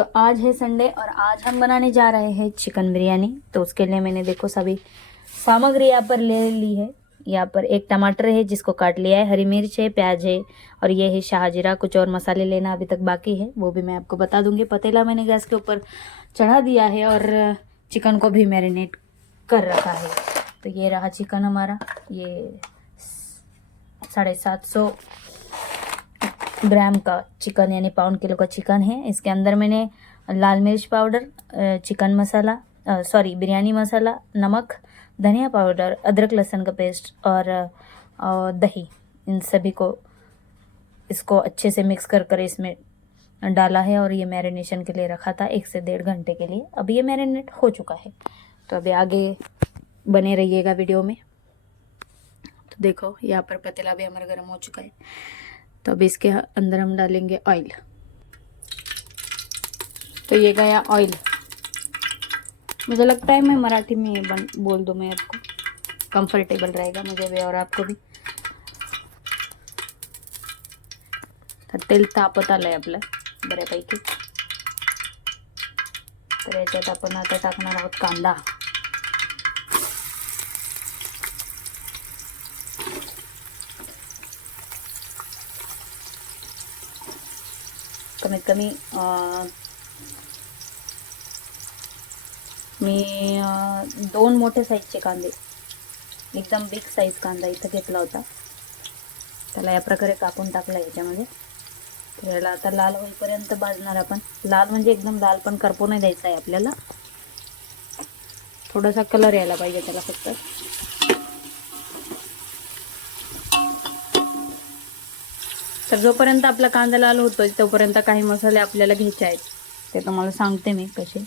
तो आज है संडे और आज हम बनाने जा रहे हैं चिकन बिरयानी। तो उसके लिए मैंने देखो सभी सामग्री यहाँ पर ले ली है। यहाँ पर एक टमाटर है जिसको काट लिया है, हरी मिर्च है, प्याज है और ये है शाहजीरा। कुछ और मसाले लेना अभी तक बाकी है, वो भी मैं आपको बता दूँगी। पतीला मैंने गैस के ऊपर चढ़ा दिया है और चिकन को भी मैरिनेट कर रखा है। तो ये रहा चिकन हमारा, ये साढ़े सात सौ ग्राम का चिकन यानी पाउंड किलो का चिकन है। इसके अंदर मैंने लाल मिर्च powder chicken masala sorry biryani masala नमक धनिया पाउडर अदरक लहसुन का पेस्ट और अ, दही। इन सभी को इसको अच्छे से मिक्स कर कर इसमें डाला है और ये मैरिनेशन के लिए रखा था एक से डेढ़ घंटे के लिए। अब ये मैरिनेट हो चुका है। तो अभी आगे बने रहिएगा वीडियो में। तो देखो यहाँ पर पतीला भी हमारा गर्म हो चुका है। तो अब इसके अंदर हम डालेंगे ऑयल तो ये गया ऑयल मुझे लगता है मैं मराठी में बन, बोल दूँ मैं आपको. कंफर्टेबल रहेगा मुझे भी और आपको भी. तर तेल तापत आलंय आपलं, बऱ्यापैकी. तर याच्यात आपण आता टाकणार आहोत कांदा. कमीत कमी मी दोन मोठे साईजचे कांदे एकदम बिग साईज कांदा इथं घेतला होता. त्याला या प्रकारे कापून टाकला याच्यामध्ये. तर याला आता लाल होईपर्यंत भाजणार आपण. लाल म्हणजे एकदम लाल पण करपू नाही द्यायचा आहे आपल्याला. थोडासा कलर यायला पाहिजे त्याला फक्त. तर जोपर्यंत आपला कांदा लाल होतो तोपर्यंत काही मसाले आपल्याला घ्यायचे आहेत. ते तुम्हाला सांगते मी कसे.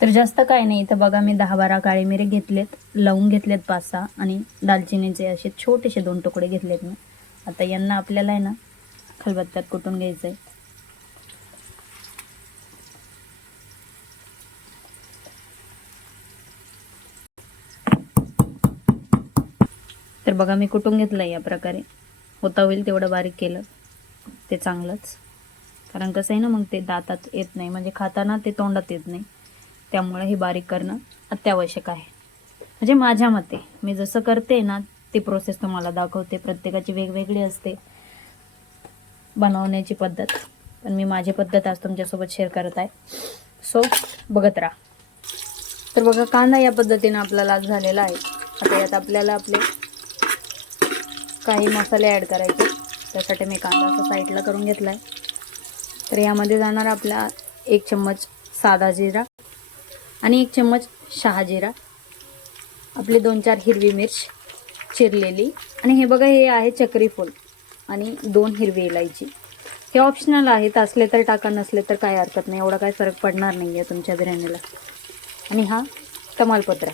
तर जास्त काय नाही इथं बघा मी दहा बारा काळे मिरे घेतलेत लावून घेतलेत पाच सहा आणि दालचिनीचे असे छोटेसे दोन तुकडे घेतलेत मी. आता यांना आपल्याला आहे ना खलबत्त्यात कुटून घ्यायचं आहे तर बघा मी कुटून घेतलं या प्रकारे. होता होईल तेवढं बारीक केलं. ते चांगलंच. कारण कसं आहे ना मग ते दातात येत नाही. म्हणजे खाताना ते तोंडात येत नाही. त्यामुळं हे बारीक करणं अत्यावश्यक आहे. म्हणजे माझ्या मते मी जसं करते ना ती प्रोसेस तुम्हाला दाखवते. प्रत्येकाची वेगवेगळी असते. बनवण्याची पद्धत. पण मी माझी पद्धत आज तुमच्यासोबत शेअर करत आहे. सो बघत राहा. तर बघा कांदा या पद्धतीनं आपला लाग झालेला आहे. आता यात आपल्याला आपले काही मसाले ॲड करायचे. त्यासाठी मी कांदा असा साईडला करून घेतला आहे तर यामध्ये जाणार आपला एक चम्मच साधा जिरा आणि एक चम्मच शहाजिरा आपली दोन चार हिरवी मिर्च चिरलेली. आणि हे बघा हे आहे चक्रीफूल आणि दोन हिरवी इलायची. हे ऑप्शनल आहेत. असले तर टाका नसले तर काय हरकत नाही. एवढा काय फरक पडणार नाही आहे तुमच्या बिर्याणीला. आणि हा तमालपत्र.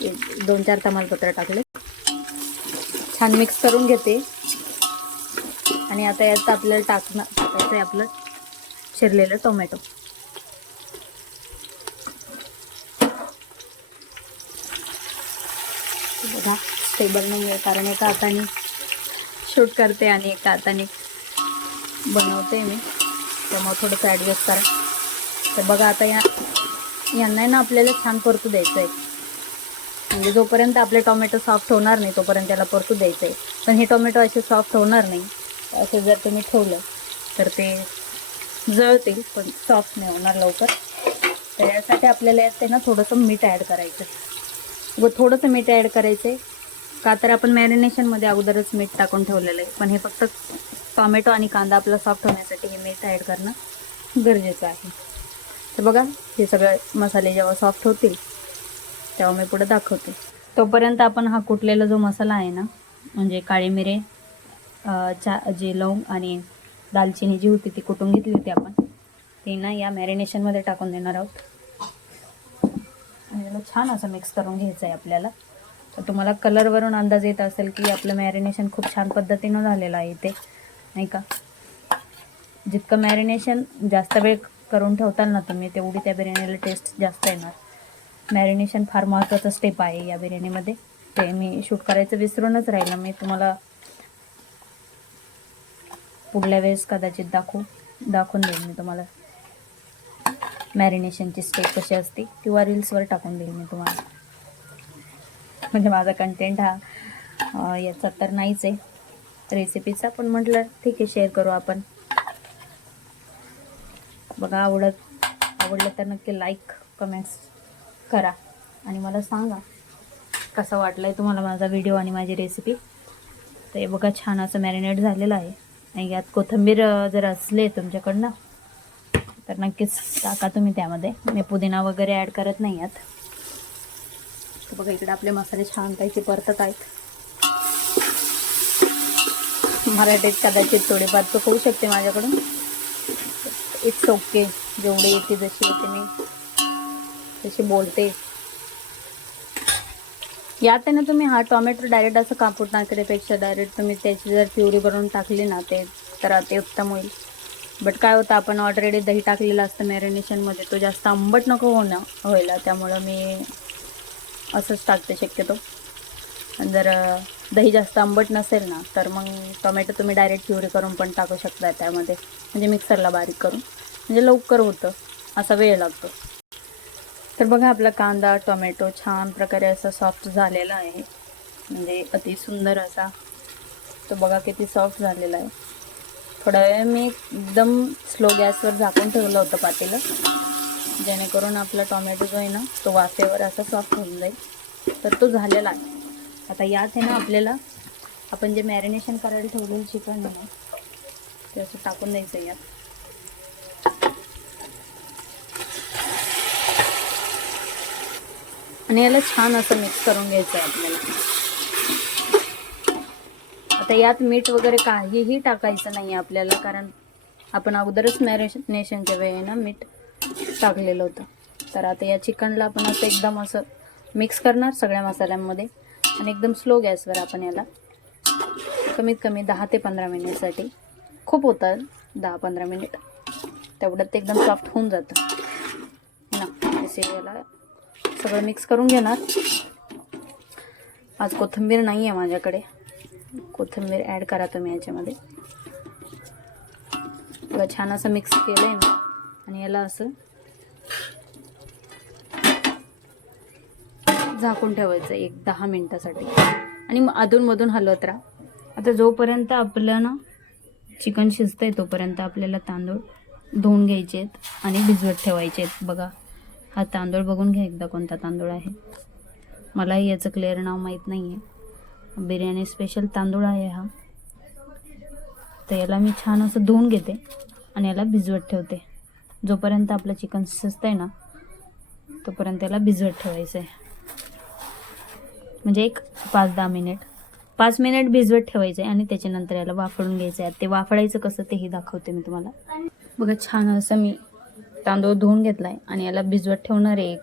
एक- दोन चार तमालपत्र टाकले. छान मिक्स करून घेते. आणि आता यात आपल्याला टाकणं टाकायचं आहे आपलं चिरलेलं टोमॅटो बघा टेबल नाही आहे कारण एका हाताने शूट करते आणि एका हाताने बनवते मी. त्यामुळे थोडंसं ॲडजस्ट करा. तर बघा आता या यांना आहे ना आपल्याला छान परतू द्यायचं आहे म्हणजे जोपर्यंत आपले टोमॅटो सॉफ्ट होणार नाही तोपर्यंत त्याला परतू द्यायचं. आहे पण हे टोमॅटो असे सॉफ्ट होणार नाही. असं जर तुम्ही ठेवलं तर ते जळतील पण सॉफ्ट नाही होणार लवकर. तर यासाठी आपल्याला यात ना थोडंसं मीठ ॲड करायचं. व थोडंसं मीठ ॲड करायचं आहे का तर आपण मॅरिनेशनमध्ये अगोदरच मीठ टाकून ठेवलेलं आहे. पण हे फक्त टोमॅटो आणि कांदा आपला सॉफ्ट होण्यासाठी हे मीठ ॲड करणं गरजेचं आहे. तर बघा हे सगळे मसाले जेव्हा सॉफ्ट होतील तेव्हा मी पुढे दाखवते. तोपर्यंत आपण हा कुटलेला जो मसाला आहे ना म्हणजे काळी मिरे चा जे लवंग आणि दालचिनी जी होती ती कुटून घेतली होती आपण ती ना या मॅरिनेशनमध्ये टाकून देणार आहोत. आणि त्याला छान असं मिक्स करून घ्यायचं आहे आपल्याला. तर तुम्हाला कलरवरून अंदाज येत असेल की आपलं मॅरिनेशन खूप छान पद्धतीनं झालेलं आहे ते नाही का? जितकं मॅरिनेशन जास्त वेळ करून ठेवताल ना तुम्ही तेवढी त्या बिर्याणीला टेस्ट जास्त येणार. मॅरिनेशन फार महत्त्वाचं स्टेप आहे या बिर्याणीमध्ये. ते मी शूट करायचं विसरूनच राहिलं. मी तुम्हाला पुढल्या वेळेस कदाचित दाखवू दाखवून देईन मी तुम्हाला. मॅरिनेशनची स्टेप कशी असते किंवा रील्सवर टाकून देईल मी तुम्हाला. म्हणजे माझा कंटेंट हा याचा तर नाहीच आहे. रेसिपीचा पण म्हटलं ठीक आहे शेअर करू आपण. बघा आवडत आवडलं तर नक्की लाईक कमेंट्स करा. आणि मला सांगा कसा वाटला आहे तुम्हाला माझा व्हिडिओ आणि माझी रेसिपी तर हे बघा छान असं मॅरिनेट झालेलं आहे. आणि यात कोथिंबीर जर असले तुमच्याकडनं तर नक्कीच टाका तुम्ही त्यामध्ये. मी पुदिना वगैरे ॲड करत नाही आहात. तर बघा इकडे आपले मसाले छान पैकी परतत आहेत. मराठीत कदाचित थोडेफार तर होऊ शकते माझ्याकडून. इट्स ओके जेवढे येते जशी येते मी. तशी बोलते. यात आहे ना तुम्ही हा टोमॅटो डायरेक्ट असं कापून टाकण्यापेक्षा डायरेक्ट तुम्ही त्याची जर प्युरी बनवून टाकली ना ते तर ते उत्तम होईल. बट काय होतं आपण ऑलरेडी दही टाकलेलं असतं मॅरिनेशनमध्ये तो जास्त आंबट नको होणं व्हायला त्यामुळं मी असंच टाकते शक्यतो. जर दही जास्त आंबट नसेल ना तर मग टोमॅटो तुम्ही डायरेक्ट प्युरी करून पण टाकू शकता त्यामध्ये. म्हणजे मिक्सरला बारीक करून. म्हणजे लवकर होतं असा वेळ लागतो. तर बघा आपला कांदा टोमॅटो छान प्रकारे असा सॉफ्ट झालेला आहे. म्हणजे अति सुंदर असा. तो बघा किती सॉफ्ट झालेला आहे. थोडा वेळ मी एकदम स्लो गॅसवर झाकून ठेवलं होतं पातेलं. जेणेकरून आपला टोमॅटो जो आहे ना तो वाफेवर असा सॉफ्ट होऊन जाईल. तर तो झालेला आहे. आता यात आहे ना आपल्याला आपण जे मॅरिनेशन करायला ठेवलेलं चिकन आहे ते असं टाकून द्यायचं आहे यात. आणि याला छान असं मिक्स करून घ्यायचं आहे आपल्याला. आता यात मीठ वगैरे काहीही टाकायचं नाही आपल्याला कारण आपण अगोदरच मॅरिनेशनच्या वेळेला मीठ टाकलेलं होतं. तर आता या चिकनला आपण असं एकदम असं मिक्स करणार सगळ्या मसाल्यांमध्ये आणि एकदम स्लो गॅसवर आपण याला कमीत कमी दहा ते पंधरा मिनिटसाठी खूप होतात दहा पंधरा मिनिट. तेवढ्यात ते एकदम सॉफ्ट होऊन जातं. ना याला सगळं मिक्स करून घेणार. आज कोथिंबीर नाही आहे माझ्याकडे. कोथिंबीर ॲड करा तुम्ही याच्यामध्ये. बघा छान असं मिक्स केलं आहे मी. आणि याला असं झाकून ठेवायचं एक दहा मिनटासाठी. आणि मग अधूनमधून हलवत राहा. आता जोपर्यंत आपलं ना चिकन शिजतं आहे तोपर्यंत आपल्याला तांदूळ धुवून घ्यायचे आहेत आणि भिजवत ठेवायचे आहेत बघा. हा तांदूळ बघून घ्या एकदा कोणता तांदूळ आहे. मलाही याचं क्लिअर नाव माहीत नाही आहे बिर्याणी स्पेशल तांदूळ आहे हा. तर याला मी छान असं धुवून घेते आणि याला भिजवत ठेवते. जोपर्यंत आपलं चिकन शिजतं आहे ना तोपर्यंत याला भिजवत ठेवायचं आहे म्हणजे एक पाच दहा मिनिट. पाच मिनिट भिजवत ठेवायचं आहे आणि त्याच्यानंतर याला वाफळून घ्यायचं आहे ते वाफळायचं कसं तेही दाखवते मी तुम्हाला. बघा छान असं मी तांदूळ धुवून घेतला आहे आणि याला भिजवत ठेवणार आहे एक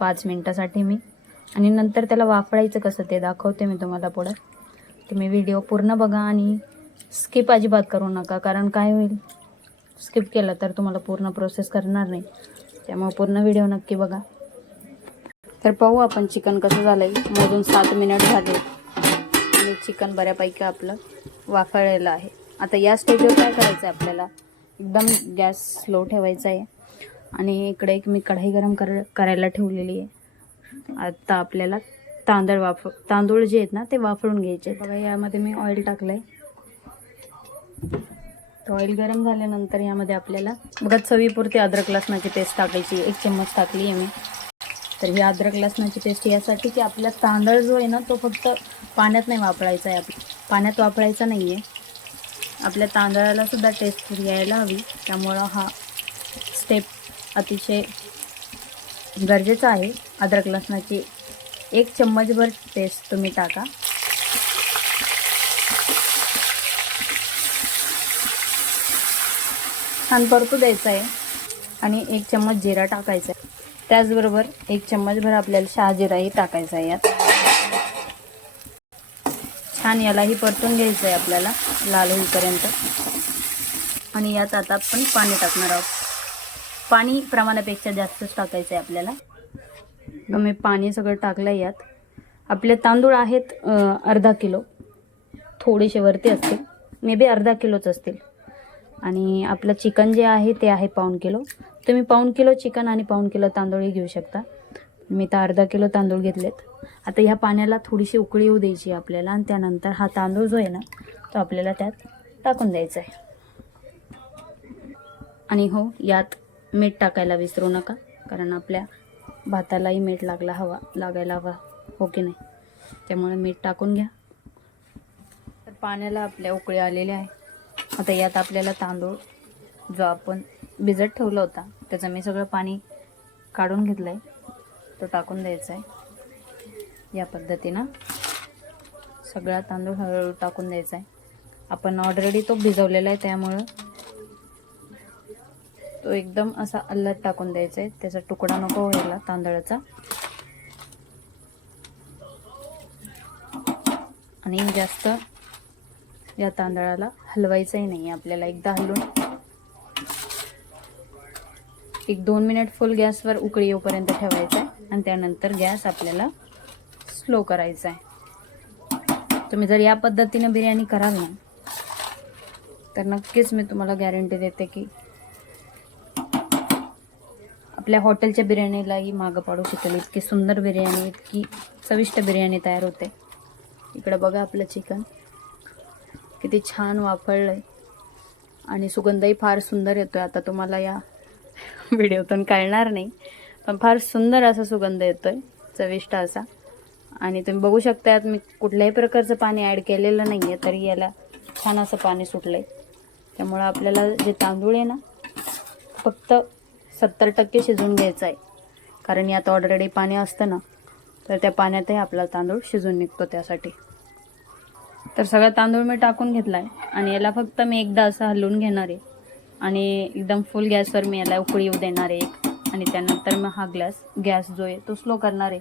पाच मिनटासाठी मी. आणि नंतर त्याला वाफळायचं कसं ते दाखवते मी तुम्हाला पुढं. तुम्ही व्हिडिओ पूर्ण बघा आणि स्किप अजिबात करू नका कारण काय होईल? स्किप केलं तर तुम्हाला पूर्ण प्रोसेस करणार नाही. त्यामुळे पूर्ण व्हिडिओ नक्की बघा. तर पाहू आपण चिकन कसं झालं आहे मोजून सात मिनिट झाले. आणि चिकन बऱ्यापैकी आपलं वाफळलेलं आहे. आता या स्टेजवर काय करायचं आहे आपल्याला? एकदम गॅस स्लो ठेवायचा आहे. आणि इकडे एक मी कढाई गरम कर करायला ठेवलेली आहे. आता आपल्याला तांदूळ वाफ तांदूळ जे आहेत ना ते वाफळून घ्यायचे बघा यामध्ये मी ऑइल टाकलं आहे तर ऑइल गरम झाल्यानंतर यामध्ये आपल्याला बघा चवीपुरती अद्रक लसणाची पेस्ट टाकायची एक चम्मच टाकली आहे मी. तर ही अद्रक लसणाची पेस्ट यासाठी की आपला तांदळ जो आहे ना तो फक्त पाण्यात नाही वापरायचा आहे. पाण्यात वापरायचा नाही आहे आपल्या तांदळाला सुद्धा टेस्ट यायला हवी. त्यामुळं हा स्टेप अतिशय गरजेचा आहे. अद्रक लसणाची एक चम्मचभर पेस्ट तुम्ही टाका. छान परतू द्यायचा आहे आणि एक चम्मच जिरा टाकायचा आहे त्याचबरोबर एक चम्मचभर आपल्याला शहाजिराही टाकायचा आहे यात. छान यालाही परतून घ्यायचं आहे आपल्याला लाल होईपर्यंत. आणि यात आता आपण पाणी टाकणार आहोत. पाणी प्रमाणापेक्षा जास्तच टाकायचं आहे आपल्याला. मग मी पाणी सगळं टाकलं आहे यात. आपले तांदूळ आहेत अर्धा किलो. थोडेसे वरती असतील. मे बी अर्धा किलोच असतील. आणि आपलं चिकन जे आहे ते आहे पाऊण किलो. तुम्ही पाऊण किलो चिकन आणि पाऊण किलो तांदूळही घेऊ शकता. मी तर अर्धा किलो तांदूळ घेतलेत. आता ह्या पाण्याला थोडीशी उकळी येऊ द्यायची आपल्याला आणि त्यानंतर हा तांदूळ जो आहे ना तो आपल्याला त्यात टाकून द्यायचा आहे. आणि हो यात मीठ टाकायला विसरू नका कारण आपल्या भातालाही मीठ लागला हवा लागायला हवा हो की नाही? त्यामुळे मीठ टाकून घ्या. तर पाण्याला आपल्या उकळी आलेल्या आहे. आता यात आपल्याला तांदूळ जो आपण भिजत ठेवला होता त्याचं मी सगळं पाणी काढून घेतलं आहे तो टाकून द्यायचा आहे या पद्धतीनं सगळा तांदूळ हळूहळू टाकून द्यायचा आहे आपण ऑलरेडी तो भिजवलेला आहे त्यामुळं तो एकदम असा अल्लत टाकून द्यायचा आहे त्याचा तुकडा नको व्हायला तांदळाचा. आणि जास्त या तांदळाला हलवायचंही नाही आपल्याला. एकदा हलवून एक दोन मिनिट फुल गॅसवर उकळी येऊपर्यंत ठेवायचं आहे. आणि त्यानंतर गॅस आपल्याला स्लो करायचा आहे. तुम्ही जर या पद्धतीने बिर्याणी कराल ना तर नक्कीच मी तुम्हाला गॅरंटी देते की आपल्या हॉटेलच्या बिर्याणीलाही मागं पाडू शकेल. इतकी सुंदर बिर्याणी इतकी चविष्ट बिर्याणी तयार होते. इकडं बघा आपलं चिकन किती छान वापरलं आहे आणि सुगंधही फार सुंदर येतो आहे आता तुम्हाला या व्हिडिओतून कळणार नाही. पण फार सुंदर असा सुगंध येतो आहे चविष्ट असा. आणि तुम्ही बघू शकता यात मी कुठल्याही प्रकारचं पाणी ॲड केलेलं नाही आहे तरी याला छान असं पाणी सुटलं आहे त्यामुळं आपल्याला जे तांदूळ आहे ना फक्त सत्तर टक्के शिजून घ्यायचं आहे कारण यात ऑलरेडी पाणी असतं ना तर त्या पाण्यातही आपला तांदूळ शिजून निघतो त्यासाठी. तर सगळा तांदूळ मी टाकून घेतला आहे आणि याला फक्त मी एकदा असं हलवून घेणार आहे. आणि एकदम फुल गॅसवर मी याला उकळी येऊ देणार आहे एक. आणि त्यानंतर मग हा ग्लास गॅस जो आहे तो स्लो करणार आहे.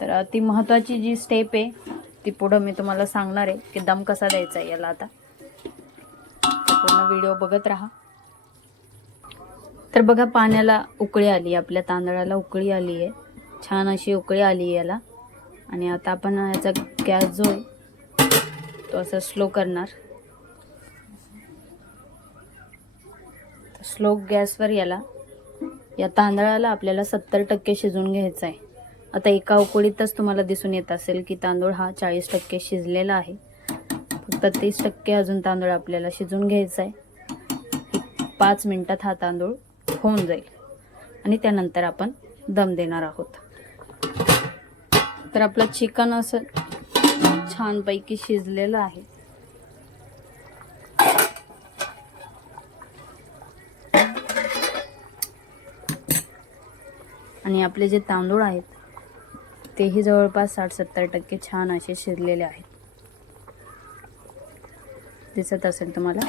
तर ती महत्त्वाची जी स्टेप आहे ती पुढं मी तुम्हाला सांगणार आहे की दम कसा द्यायचा आहे याला आता. पूर्ण व्हिडिओ बघत राहा. तर बघा पाण्याला उकळी आली आपल्या तांदळाला उकळी आली आहे. छान अशी उकळी आली आहे याला. आणि आता आपण याचा गॅस जो आहे तो असं स्लो करणार. स्लो गॅसवर याला. या तांदळाला आपल्याला सत्तर टक्के शिजून घ्यायचं आहे आता एका उकळीतच तुम्हाला दिसून येत असेल की तांदूळ हा चाळीस टक्के शिजलेला आहे. फक्त तीस टक्के अजून तांदूळ आपल्याला शिजून घ्यायचा आहे पाच मिनटात हा तांदूळ होऊन जाईल. आणि त्यानंतर आपण दम देणार आहोत. तर आपलं चिकन असं छानपैकी शिजलेलं आहे. आणि आपले जे तांदूळ आहेत तेही जवळपास साठ सत्तर टक्के छान असे शिरलेले आहेत. दिसत असेल तुम्हाला?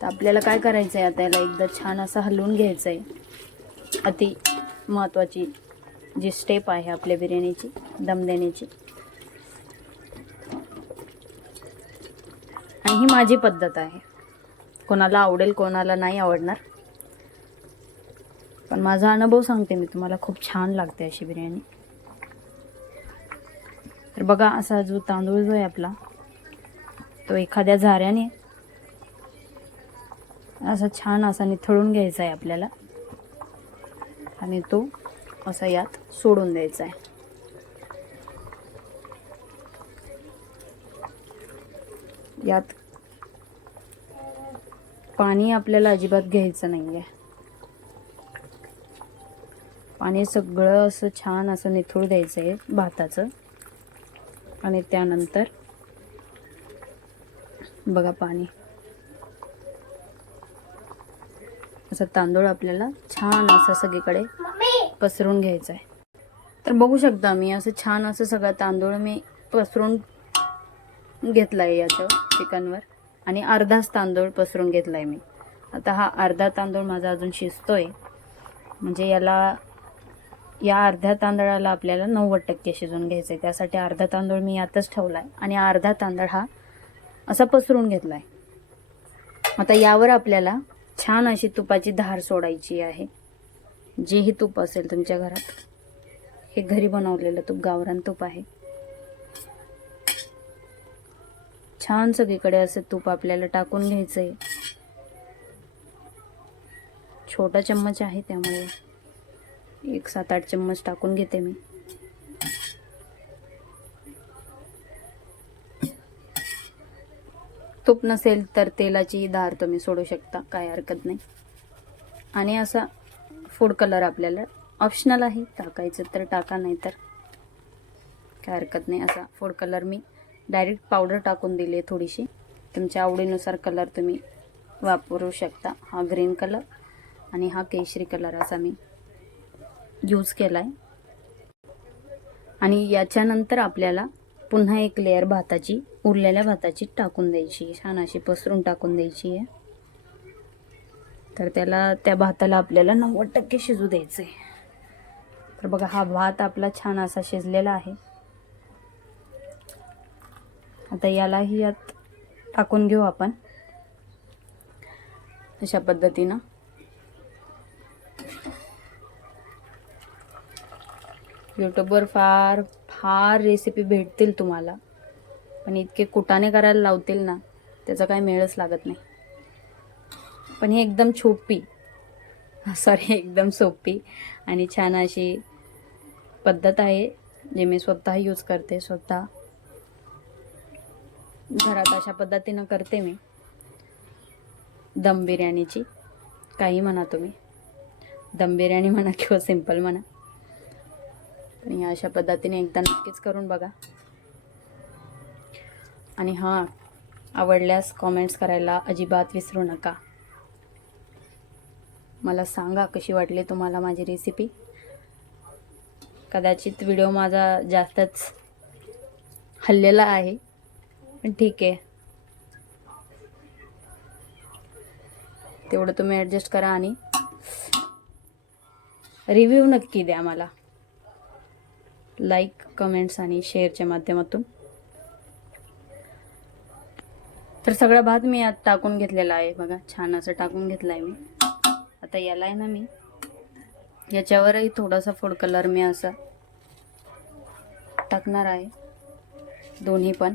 तर आपल्याला काय करायचं आहे आता? याला एकदा छान असं हलवून घ्यायचं आहे अति महत्त्वाची जी स्टेप आहे आपल्या बिर्याणीची दम देण्याची. आणि ही माझी पद्धत आहे. कोणाला आवडेल कोणाला नाही आवडणार. पण माझा अनुभव सांगते मी तुम्हाला खूप छान लागते अशी बिर्याणी. तर बघा असा जो तांदूळ जो आहे आपला तो एखाद्या झाऱ्याने असा छान असा निथळून घ्यायचा आहे आपल्याला. आणि तो असा यात सोडून द्यायचा आहे. यात पाणी आपल्याला अजिबात घ्यायचं नाही आहे पाणी सगळं असं छान असं निथळू द्यायचं आहे भाताचं. आणि त्यानंतर बघा पाणी. असं तांदूळ आपल्याला छान असं सगळीकडे पसरून घ्यायचं आहे. तर बघू शकता मी असं छान असं सगळं तांदूळ मी पसरून घेतला आहे याचं चिकनवर. आणि अर्धाच तांदूळ पसरून घेतला आहे मी. आता हा अर्धा तांदूळ माझा अजून शिजतोय. म्हणजे याला या अर्ध्या तांदळाला आपल्याला नव्वद टक्के शिजवून घ्यायचं आहे त्यासाठी अर्धा तांदूळ मी यातच ठेवला आहे आणि अर्धा तांदूळ हा असा पसरून घेतला आहे आता यावर आपल्याला छान अशी तुपाची धार सोडायची आहे. जेही तूप असेल तुमच्या घरात. हे घरी बनवलेलं तूप गावरान तूप आहे. छान सगळीकडे असं तूप आपल्याला टाकून घ्यायचं आहे छोटा चम्मच आहे त्यामुळे. एक सात आठ चम्मच टाकून घेते मी. तूप नसेल तर तेलाची धार तुम्ही सोडू शकता काय हरकत नाही. आणि असा फूड कलर आपल्याला ऑप्शनल आहे टाकायचं तर टाका नाही तर काय हरकत नाही. असा फूड कलर मी डायरेक्ट पावडर टाकून दिली आहे थोडीशी. तुमच्या आवडीनुसार कलर तुम्ही वापरू शकता. हा ग्रीन कलर आणि हा केशरी कलर असा मी यूज केला आहे आणि याच्यानंतर आपल्याला पुन्हा एक लेअर भाताची उरलेल्या भाताची टाकून द्यायची. छान अशी पसरून टाकून द्यायची आहे. तर त्याला त्या भाताला आपल्याला नव्वद टक्के शिजू द्यायचं आहे तर बघा हा भात आपला छान असा शिजलेला आहे. आता यालाही यात टाकून घेऊ आपण. अशा पद्धतीनं. यूट्यूबवर फार फार रेसिपी भेटतील तुम्हाला. पण इतके कुटाने करायला लावतील ना त्याचा काही मेळच लागत नाही. पण ही एकदम छोपी सॉरी एकदम सोपी आणि छान अशी पद्धत आहे जे मी स्वतः यूज करते स्वतः. घरात अशा पद्धतीनं करते मी. दम बिर्याणीची. काही म्हणा तुम्ही. दम बिर्याणी म्हणा किंवा सिंपल म्हणा. आणि अशा पद्धतीने एकदा नक्कीच करून बघा. आणि हां आवडल्यास कॉमेंट्स करायला अजिबात विसरू नका. मला सांगा कशी वाटली तुम्हाला माझी रेसिपी कदाचित व्हिडिओ माझा जास्तच हल्लेला आहे पण ठीक आहे. तेवढं तुम्ही ॲडजस्ट करा आणि रिव्ह्यू नक्की द्या मला. लाईक कमेंट्स आणि शेअरच्या माध्यमातून. तर सगळा भात मी आत टाकून घेतलेला आहे बघा. छान असं टाकून घेतलं आहे मी. आता याला आहे ना मी. याच्यावरही थोडासा फूड कलर मी असा टाकणार आहे. दोन्ही पण.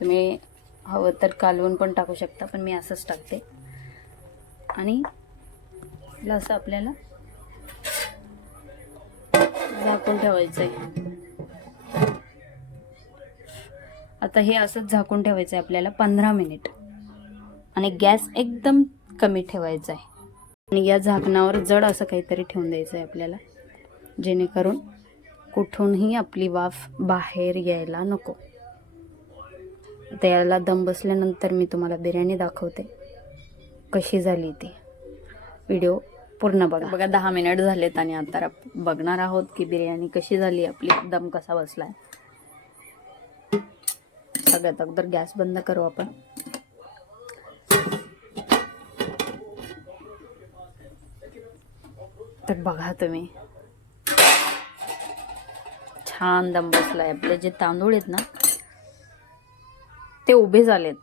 तुम्ही हवं तर कालवून पण टाकू शकता पण मी असंच टाकते. आणि याला असं आपल्याला झाकून ठेवायचं आहे आता हे असंच झाकून ठेवायचं आहे आपल्याला पंधरा मिनिट. आणि गॅस एकदम कमी ठेवायचा आहे आणि या झाकणावर जड असं काहीतरी ठेवून द्यायचं आहे आपल्याला. जेणेकरून कुठूनही आपली वाफ बाहेर यायला नको. आता याला दम बसल्यानंतर मी तुम्हाला बिर्याणी दाखवते. कशी झाली ती? व्हिडिओ पूर्ण बघा. बघा दहा मिनिट झालेत आणि आता बघणार आहोत की बिर्याणी कशी झाली आपली दम कसा बसलाय. सगळ्यात अगोदर गॅस बंद करू आपण. तर बघा तुम्ही. छान दम बसलाय. आपले जे तांदूळ आहेत ना ते उभे झालेत.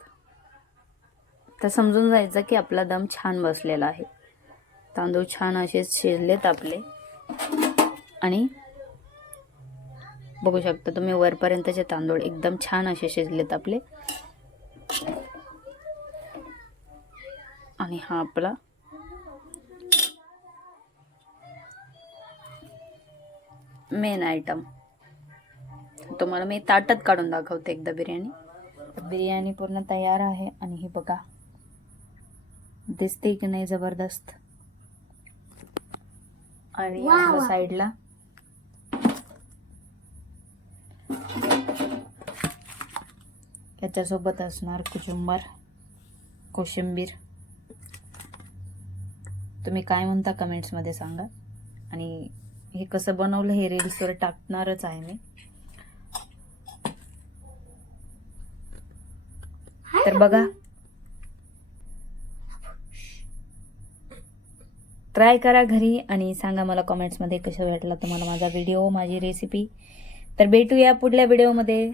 तर समजून जायचं की आपला दम छान बसलेला आहे. तांदूळ छान असे शिजले आपले. आणि बघू शकता तुम्ही वरपर्यंतचे तांदूळ एकदम छान असे शिजलेत आपले. आणि हा आपला मेन आयटम तुम्हाला मी ताटात काढून दाखवते एकदा बिर्याणी. बिर्याणी पूर्ण तयार आहे आणि हे बघा. दिसते की नाही जबरदस्त? आणि आपल्या साईडला. याच्यासोबत असणार कुचुंबर कोशिंबीर. तुम्ही काय म्हणता कमेंट्समध्ये सांगा. आणि हे कसं बनवलं हे रील्सवर टाकणारच आहे मी. तर बघा ट्राय करा घरी आणि सांगा मला कमेंट्समध्ये कसं वाटला तुम्हाला माझा व्हिडिओ माझी रेसिपी. तर भेटूया पुढल्या व्हिडिओमध्ये.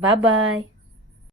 Bye bye.